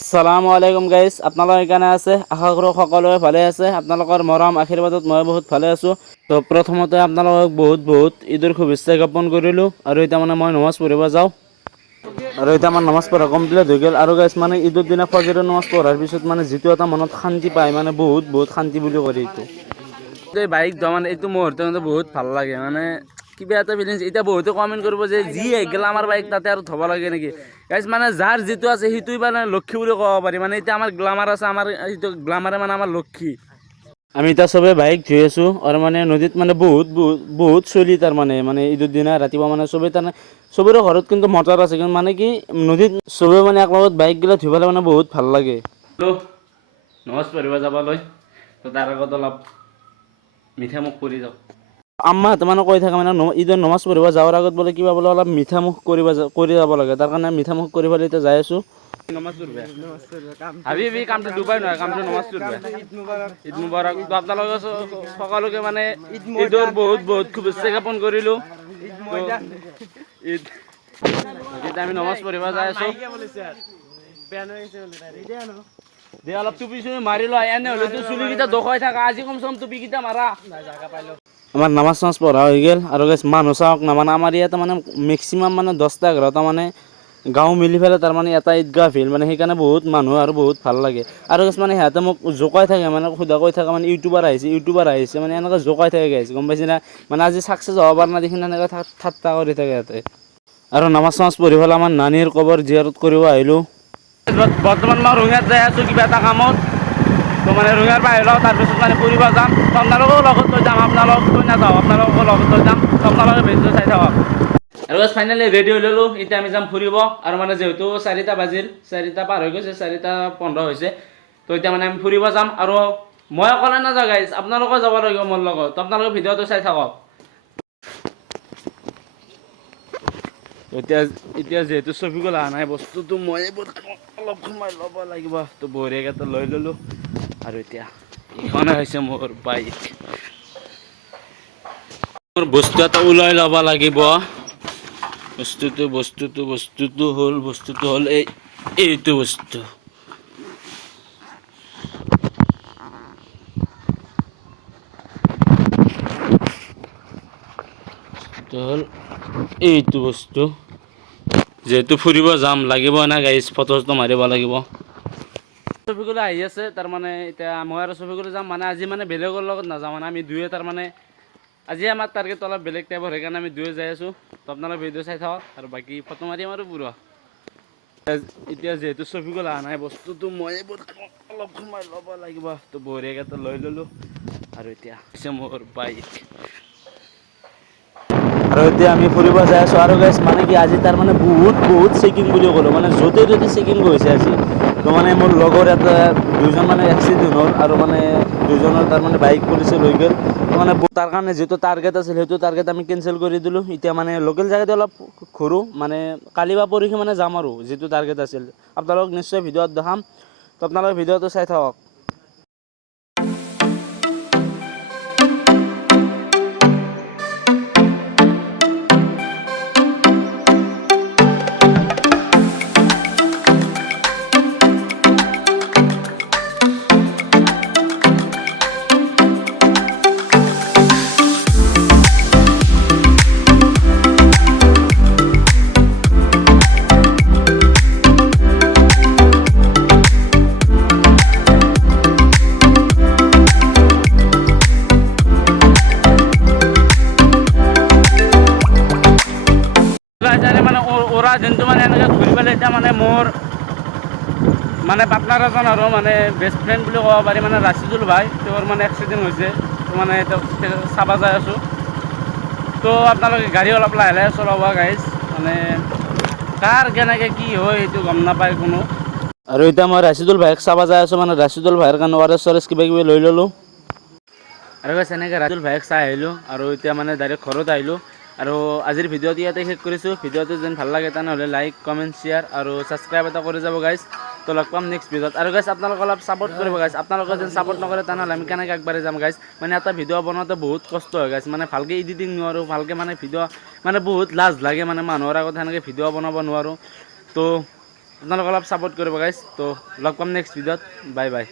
আসসালামু আলাইকুম গাইজ, আপোনালোক এখানে আছে। আশা কৰোঁ সকলোৱে ভালে আছে। আপোনালোকৰ মৰম আশীৰ্বাদত মই বহুত ভালে আছোঁ। তো প্ৰথমতে আপোনালোকক বহুত ঈদৰ শুভেচ্ছা জ্ঞাপন কৰিলোঁ। আৰু এতিয়া মানে মই নমাজ পঢ়িব যাওঁ। আৰু এতিয়া আমাৰ নমাজ পঢ়া কমপ্লিট হৈ গ'ল। আৰু গাইজ মানে ঈদৰ দিনা ফজৰৰ নমাজ পঢ়াৰ পিছত মানে যিটো এটা মনত শান্তি পায়, মানে বহুত শান্তি বুলি কয় এইটো। বাইক যোৱা মানে এইটো মুহূৰ্ত মানে বহুত ভাল লাগে, মানে কিবা এটা ফিলিংছ। এতিয়া বহুতে কমেণ্ট কৰিব যে যি আহিল আমাৰ বাইক তাতে আৰু থ'ব লাগে নেকি। গাইজ মানে যাৰ যিটো আছে সেইটোৱে মানে লক্ষী বুলি ক'ব পাৰি। মানে এতিয়া আমাৰ গ্লামাৰ আছে, আমাৰ এইটো গ্লামাৰে মানে আমাৰ লক্ষী। আমি এতিয়া চবে বাইক ধুই আছোঁ। আৰু মানে নদীত মানে বহুত চলি মানে ঈদৰ দিনা ৰাতিপুৱা মানে চবেই তাৰমানে চবৰে ঘৰত কিন্তু মটৰ আছে, কিন্তু মানে কি নদীত চবে মানে একলগত বাইকগিলা ধুই পেলাই মানে বহুত ভাল লাগে। নমাজ পঢ়িব যাবলৈ, তো তাৰ আগত অলপ মিঠা মুখ কৰি যাওঁ। আম্মাহঁতে মানে কৈ থাকে মানে ঈদৰ নমাজ পঢ়িব যাৱাৰ আগত বোলে কিবা বোলে অলপ মিঠা মুখ কৰি যাব লাগে। তাৰ কাৰণে মিঠা মুখ কৰি পেলাই এতিয়া যাই আছোঁ। নমাজ পঢ়িব হাবিবি, কামটো ডুবাই নহয়, কামটো নমাজ পঢ়িব। ঈদ মুবাৰক। তো আপোনালোকে সকলোকে মানে ঈদৰ বহুত শুভেচ্ছা জ্ঞাপন কৰিলোঁ। এতিয়া আমি নমাজ পঢ়িব যাই আছোঁ। দে অলপ টুপি চুপি মাৰি লোৱা, এনেহ'লেতো চুলিকেইটা দখাই থাকা। আজি কমচে কম টুপিকেইটা মাৰা। আমাৰ নামাজ চামাজ পঢ়া হৈ গ'ল। আৰু মানুহ চাওক না, মানে আমাৰ ইয়াতে মানে মেক্সিমাম মানে 10টা 11টা মানে গাঁও মিলি পেলাই তাৰমানে এটা ঈদগাহ ফিল্ড, মানে সেইকাৰণে বহুত মানুহ আৰু বহুত ভাল লাগে। আৰু কিছুমানে সিহঁতে মোক জোকাই থাকে, মানে সোধা কৈ থাকে মানে ইউটিউবাৰ আহিছে মানে এনেকৈ জোকাই থাকে গাইছ, গম পাইছে না। মানে আজি ছাকচেছ হ'ব পৰা নাই দেখি এনেকৈ ঠাট্টা কৰি থাকে সিহঁতে। আৰু নামাজ চামাজ পঢ়ি পেলাই আমাৰ নানীৰ কবৰ জিয়াৰত কৰিব আহিলোঁ। বৰ্তমান মই ৰঙিয়াত যাই আছোঁ কিবা এটা কামত। তো মানে ৰঙিয়াৰ পৰা আহি লওঁ, তাৰপিছত মানে ফুৰিব যাম। তো আপোনালোকেও লগত লৈ যাম, আপোনালোক কৈ নাযাওঁ, আপোনালোককো লগত লৈ যাম। তো আপোনালোকে ভিডিঅ'টো চাই থাকক। আৰু ফাইনেলি ৰেডি হৈ ল'লোঁ, এতিয়া আমি যাম ফুৰিব। আৰু মানে যিহেতু 4টা বাজিল, 4টা পাৰ হৈ গৈছে, 4:15 হৈছে। তো এতিয়া মানে আমি ফুৰিব যাম। আৰু মই অকলে নাযাওঁ গাইজ, আপোনালোকেও যাব লাগিব মোৰ লগত। তো আপোনালোকে ভিডিঅ'টো চাই থাকক। এতিয়া যিহেতু চফিকুল অহা নাই, বস্তুটো মই অলপ সময় ল'ব লাগিব। তো বঢ়িয়াকৈ লৈ ল'লোঁ। আৰু এতিয়া এইখনে হৈছে মোৰ বাইক। মোৰ বস্তু এটা ওলাই ল'ব লাগিব। বস্তুটো হ'ল এইটো বস্তু। হ'ল এইটো বস্তু। যিহেতু ফুৰিব যাম, লাগিব না গাইজ, ফটো চটো মাৰিব লাগিব। চফিকুলে আহি আছে, তাৰমানে এতিয়া মই আৰু চফিকুলে যাম। মানে আজি মানে বেলেগৰ লগত নাযাওঁ, মানে আমি দুয়ে তাৰমানে আজি আমাৰ টাৰ্গেট অলপ বেলেগ টাইপৰ, সেইকাৰণে আমি দুয়ে যাই আছোঁ। তো আপোনালোকে ভিডিঅ' চাই থাকক, আৰু বাকী ফটো মাৰিম আৰু পুৰা। এতিয়া যিহেতু চফিকুল অহা নাই, বস্তুটো মই অলপ সময় ল'ব লাগিব। তো বঢ়িয়াকৈ লৈ ল'লোঁ। আৰু এতিয়া হৈছে মোৰ বাইক। আৰু এতিয়া আমি ফুৰিব যাই আছোঁ। আৰু গাইছ মানে কি আজি তাৰমানে বহুত চেকিং বুলি ক'লোঁ, মানে য'তে ত'তে চেকিং গৈছে আজি। তো মানে মোৰ লগৰ এটা দুজন মানে এক্সিডেণ্ট হ'ল, আৰু মানে দুজনৰ তাৰমানে বাইক পুলিচে লৈ গ'ল। মানে তাৰ কাৰণে যিটো টাৰ্গেট আছিল, সেইটো টাৰ্গেট আমি কেনচেল কৰি দিলোঁ। এতিয়া মানে লোকেল জেগাতে অলপ ঘূৰোঁ, মানে কালি বা পৰহি মানে যাম আৰু যিটো টাৰ্গেট আছিল। আপোনালোকক নিশ্চয় ভিডিঅ'ত দেখাম। তো আপোনালোকে ভিডিঅ'টো চাই থাকক। মানে ওরা যোনটো মানে এনেকৈ ঘূৰি পেলাই এতিয়া মানে মোৰ মানে পাৰ্টনাৰ এজন আৰু মানে বেষ্ট ফ্ৰেণ্ড বুলি ক'ব পাৰি, মানে ৰাছিদুল ভাই। তেওঁৰ মানে এক্সিডেণ্ট হৈছে। তো মানে তেওঁক চাব যাই আছোঁ। তো আপোনালোকে গাড়ী অলপ লাহে লাহে চলাব গাইজ, মানে কাৰ কেনেকৈ কি হয় সেইটো গম নাপায় কোনো। আৰু এতিয়া মই ৰাছিদুল ভাইক চাব যাই আছোঁ, মানে ৰাছিদুল ভাইৰ কাৰণে ORS কিবা কিবি লৈ ল'লোঁ। আৰু গাইজ এনেকৈ ৰাছিদুল ভাইক চাই আহিলোঁ, আৰু এতিয়া মানে ডাইৰেক্ট ঘৰত আহিলোঁ। আৰু আজিৰ ভিডিঅ'টো ইয়াতে শেষ কৰিছোঁ। ভিডিঅ'টো যেন ভাল লাগে তেনেহ'লে লাইক, কমেণ্ট, শ্বেয়াৰ আৰু ছাবস্ক্ৰাইব এটা কৰি যাব গাইজ। তো লগ পাম নেক্সট ভিডিঅ'ত। আৰু গাইজ আপোনালোকে অলপ ছাপৰ্ট কৰিব গাইজ। আপোনালোকে যেন ছাপৰ্ট নকৰে তেনেহ'লে আমি কেনেকৈ আগবাঢ়ি যাম গাইজ। মানে এটা ভিডিঅ' বনাওঁতে বহুত কষ্ট হয় গাইজ, মানে ভালকৈ এডিটিং নোৱাৰোঁ, ভালকৈ মানে ভিডিঅ' মানে বহুত লাজ লাগে, মানে মানুহৰ আগত সেনেকৈ ভিডিঅ' বনাব নোৱাৰোঁ। তো আপোনালোকে অলপ ছাপোৰ্ট কৰিব গাইজ। তো লগ পাম নেক্সট ভিডিঅ'ত, বাই বাই।